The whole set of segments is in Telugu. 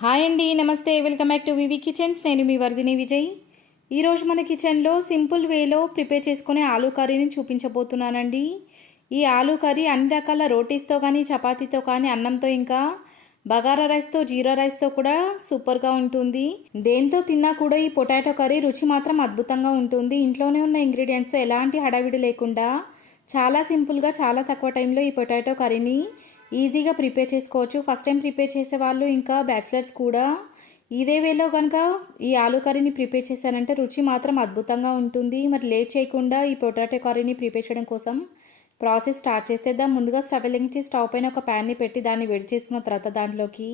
హాయ్ అండి నమస్తే. Welcome back to VV kitchens. నేను మీ వర్ధిని విజయ్. ఈరోజు మన కిచెన్లో సింపుల్ వేలో ప్రిపేర్ చేసుకునే ఆలూ కర్రీని చూపించబోతున్నానండి. ఈ ఆలూ కర్రీ అన్ని రకాల రోటీస్తో కానీ చపాతీతో కానీ అన్నంతో ఇంకా బగారా రైస్తో జీరా రైస్తో కూడా సూపర్గా ఉంటుంది. దేంతో తిన్నా కూడా ఈ పొటాటో కర్రీ రుచి మాత్రం అద్భుతంగా ఉంటుంది. ఇంట్లోనే ఉన్న ఇంగ్రీడియంట్స్తో ఎలాంటి హడావిడి లేకుండా చాలా సింపుల్గా చాలా తక్కువ టైంలో ఈ పొటాటో కర్రీని ఈజీగా ప్రిపేర్ చేసుకోవచ్చు. ఫస్ట్ టైం ప్రిపేర్ చేసే వాళ్ళు ఇంకా బ్యాచిలర్స్ కూడా ఇదే వేలో కనుక ఈ ఆలూ కర్రీని ప్రిపేర్ చేశారంటే రుచి మాత్రం అద్భుతంగా ఉంటుంది. మరి లేట్ చేయకుండా ఈ పొటాటో కర్రీని ప్రిపేర్ చేయడం కోసం ప్రాసెస్ స్టార్ట్ చేసేద్దాం. ముందుగా స్టవ్ వెలిగించి స్టవ్ పైన ఒక ప్యాన్ని పెట్టి దాన్ని వేడి చేసుకున్న తర్వాత దాంట్లోకి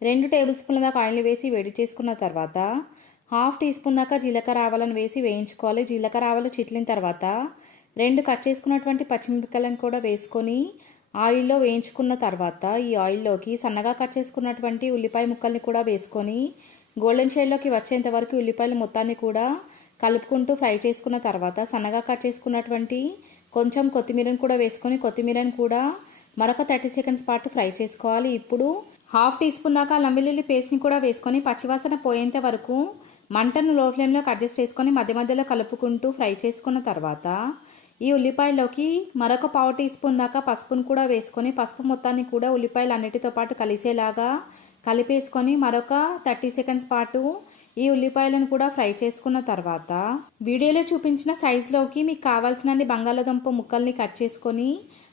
రెండు టేబుల్ స్పూన్ల దాకా ఆయిల్ వేసి వేడి చేసుకున్న తర్వాత హాఫ్ టీ స్పూన్ దాకా జీలకర్ర ఆవాలను వేసి వేయించుకోవాలి. జీలకర్ర ఆవాలు చిట్లిన తర్వాత రెండు కట్ చేసుకున్నటువంటి పచ్చిమిరపకాయలను కూడా వేసుకొని ఆయిల్లో వేయించుకున్న తర్వాత ఈ ఆయిల్లోకి సన్నగా కట్ చేసుకున్నటువంటి ఉల్లిపాయ ముక్కల్ని కూడా వేసుకొని గోల్డెన్ షేడ్లోకి వచ్చేంత వరకు ఉల్లిపాయల మొత్తాన్ని కూడా కలుపుకుంటూ ఫ్రై చేసుకున్న తర్వాత సన్నగా కట్ చేసుకున్నటువంటి కొంచెం కొత్తిమీరని కూడా వేసుకొని కొత్తిమీరని కూడా మరొక థర్టీ సెకండ్స్ పాటు ఫ్రై చేసుకోవాలి. ఇప్పుడు హాఫ్ టీ స్పూన్ దాకా అల్లం వెల్లుల్లి పేస్ట్ని కూడా వేసుకొని పచ్చివాసన పోయేంత వరకు మంటను లో ఫ్లేమ్లోకి అడ్జస్ట్ చేసుకొని మధ్య మధ్యలో కలుపుకుంటూ ఫ్రై చేసుకున్న తర్వాత ఈ ఉల్లిపాయలోకి మరొక పావు టీ స్పూన్ దాకా పసుపును కూడా వేసుకొని పసుపు మొత్తాన్ని కూడా ఉల్లిపాయలు అన్నిటితో పాటు కలిసేలాగా కలిపేసుకొని మరొక థర్టీ సెకండ్స్ పాటు ఈ ఉల్లిపాయలను కూడా ఫ్రై చేసుకున్న తర్వాత వీడియోలో చూపించిన సైజులోకి మీకు కావాల్సినన్ని బంగాళాదుంప ముక్కల్ని కట్ చేసుకొని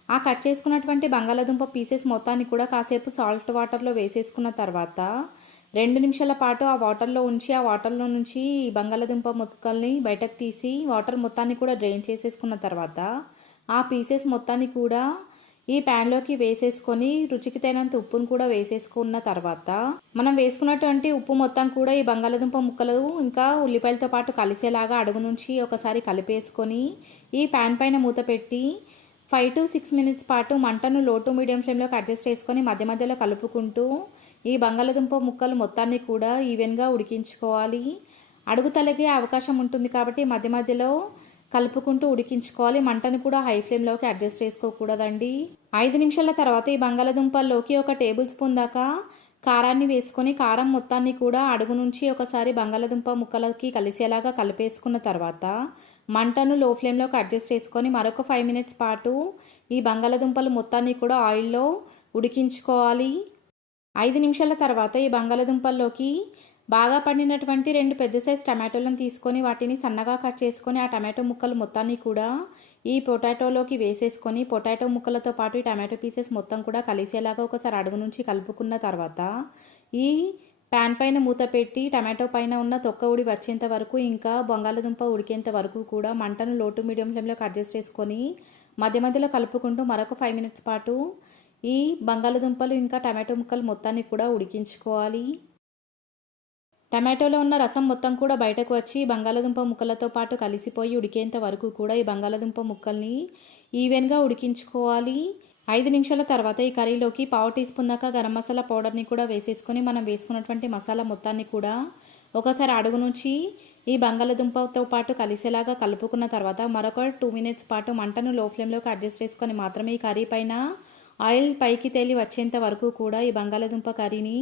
ఆ కట్ చేసుకున్నటువంటి బంగాళాదుంప పీసెస్ మొత్తాన్ని కూడా కాసేపు సాల్ట్ వాటర్లో వేసేసుకున్న తర్వాత రెండు నిమిషాల పాటు ఆ వాటర్లో ఉంచి ఆ వాటర్లో నుంచి బంగాళదుంప ముక్కల్ని బయటకు తీసి వాటర్ మొత్తాన్ని కూడా డ్రైన్ చేసేసుకున్న తర్వాత ఆ పీసెస్ మొత్తాన్ని కూడా ఈ ప్యాన్లోకి వేసేసుకొని రుచికి తగినంత ఉప్పును కూడా వేసేసుకున్న తర్వాత మనం వేసుకున్నటువంటి ఉప్పు మొత్తం కూడా ఈ బంగాళదుంప ముక్కలు ఇంకా ఉల్లిపాయలతో పాటు కలిసేలాగా అడుగు నుంచి ఒకసారి కలిపేసుకొని ఈ ప్యాన్ పైన మూత పెట్టి ఫైవ్ టు సిక్స్ మినిట్స్ పాటు మంటను లో టు మీడియం ఫ్లేమ్లోకి అడ్జస్ట్ చేసుకొని మధ్య మధ్యలో కలుపుకుంటూ ఈ బంగాళాదుంప ముక్కలు మొత్తాన్ని కూడా ఈవెన్గా ఉడికించుకోవాలి. అడుగు తలగే అవకాశం ఉంటుంది కాబట్టి మధ్య మధ్యలో కలుపుకుంటూ ఉడికించుకోవాలి. మంటను కూడా హై ఫ్లేమ్లోకి అడ్జస్ట్ చేసుకోకూడదండి. ఐదు నిమిషాల తర్వాత ఈ బంగాళాదుంపల్లోకి ఒక టేబుల్ స్పూన్ దాకా కారాన్ని వేసుకొని కారం మొత్తాన్ని కూడా అడుగు నుంచి ఒకసారి బంగాళదుంప ముక్కలకి కలిసేలాగా కలిపేసుకున్న తర్వాత మంటను లో ఫ్లేమ్లోకి అడ్జస్ట్ చేసుకొని మరొక ఫైవ్ మినిట్స్ పాటు ఈ బంగాళదుంపలు మొత్తాన్ని కూడా ఆయిల్లో ఉడికించుకోవాలి. ఐదు నిమిషాల తర్వాత ఈ బంగాళదుంపల్లోకి బాగా పండినటువంటి రెండు పెద్ద సైజ్ టమాటోలను తీసుకొని వాటిని సన్నగా కట్ చేసుకొని ఆ టమాటో ముక్కలు మొత్తాన్ని కూడా ఈ పొటాటోలోకి వేసేసుకొని పొటాటో ముక్కలతో పాటు ఈ టమాటో పీసెస్ మొత్తం కూడా కలిసేలాగా ఒకసారి అడుగు నుంచి కలుపుకున్న తర్వాత ఈ ప్యాన్ పైన మూత పెట్టి టమాటో పైన ఉన్న తొక్క ఉడి వచ్చేంత వరకు ఇంకా బంగాళదుంప ఉడికేంత వరకు కూడా మంటను లోటు మీడియం ఫ్లేమ్లోకి అడ్జస్ట్ చేసుకొని మధ్య మధ్యలో కలుపుకుంటూ మరొక ఫైవ్ మినిట్స్ పాటు ఈ బంగాళదుంపలు ఇంకా టమాటో ముక్కలు మొత్తాన్ని కూడా ఉడికించుకోవాలి. టమాటోలో ఉన్న రసం మొత్తం కూడా బయటకు వచ్చి బంగాళదుంప ముక్కలతో పాటు కలిసిపోయి ఉడికేంత వరకు కూడా ఈ బంగాళదుంప ముక్కల్ని ఈవెన్గా ఉడికించుకోవాలి. ఐదు నిమిషాల తర్వాత ఈ కర్రీలోకి పావు టీ స్పూన్ దాకా గరం మసాలా పౌడర్ని కూడా వేసేసుకొని మనం వేసుకున్నటువంటి మసాలా మొత్తాన్ని కూడా ఒకసారి అడుగు నుంచి ఈ బంగాళదుంపతో పాటు కలిసేలాగా కలుపుకున్న తర్వాత మరొక టూ మినిట్స్ పాటు మంటను లో ఫ్లేమ్లోకి అడ్జస్ట్ చేసుకొని మాత్రమే ఈ కర్రీ పైన ఆయిల్ పైకి తేలి వచ్చేంత వరకు కూడా ఈ బంగాళదుంప కర్రీని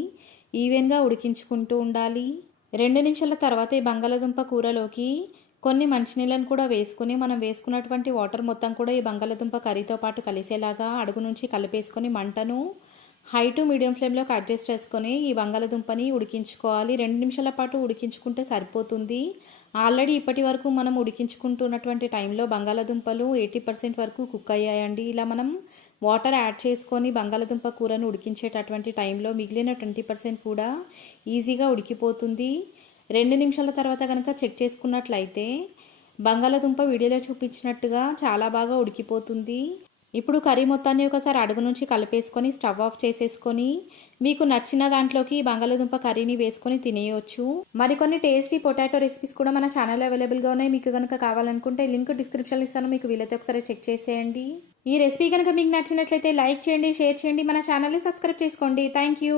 ఈవెన్గా ఉడికించుకుంటూ ఉండాలి. రెండు నిమిషాల తర్వాత ఈ బంగాళదుంప కూరలోకి కొన్ని మంచినీళ్ళను కూడా వేసుకుని మనం వేసుకున్నటువంటి వాటర్ మొత్తం కూడా ఈ బంగాళదుంప కర్రీతో పాటు కలిసేలాగా అడుగు నుంచి కలిపేసుకొని మంటను హై టు మీడియం ఫ్లేమ్లోకి అడ్జస్ట్ చేసుకొని ఈ బంగాళదుంపని ఉడికించుకోవాలి. రెండు నిమిషాల పాటు ఉడికించుకుంటే సరిపోతుంది. ఆల్రెడీ ఇప్పటి వరకు మనం ఉడికించుకుంటున్నటువంటి టైంలో బంగాళదుంపలు ఎయిటీ పర్సెంట్ వరకు కుక్ అయ్యాయండి. ఇలా మనం వాటర్ యాడ్ చేసుకొని బంగాళదుంప కూరను ఉడికించేటటువంటి టైంలో మిగిలిన ట్వంటీ పర్సెంట్ కూడా ఈజీగా ఉడికిపోతుంది. రెండు నిమిషాల తర్వాత కనుక చెక్ చేసుకున్నట్లయితే బంగాళదుంప వీడియోలో చూపించినట్టుగా చాలా బాగా ఉడికిపోతుంది. ఇప్పుడు కర్రీ మొత్తాన్ని ఒకసారి అడుగు నుంచి కలిపేసుకొని స్టవ్ ఆఫ్ చేసేసుకొని మీకు నచ్చిన దాంట్లోకి బంగాళదుంప కర్రీని వేసుకొని తినేయొచ్చు. మరికొన్ని టేస్టీ పొటాటో రెసిపీస్ కూడా మన ఛానల్లో అవైలబుల్గా ఉన్నాయి. మీకు కనుక కావాలనుకుంటే లింక్ డిస్క్రిప్షన్లో ఇస్తాను మీకు వీలైతే ఒకసారి చెక్ చేసేయండి. ఈ రెసిపీ కనుక మీకు నచ్చినట్లయితే లైక్ చేయండి షేర్ చేయండి మన ఛానల్ని సబ్స్క్రైబ్ చేసుకోండి. Thank you.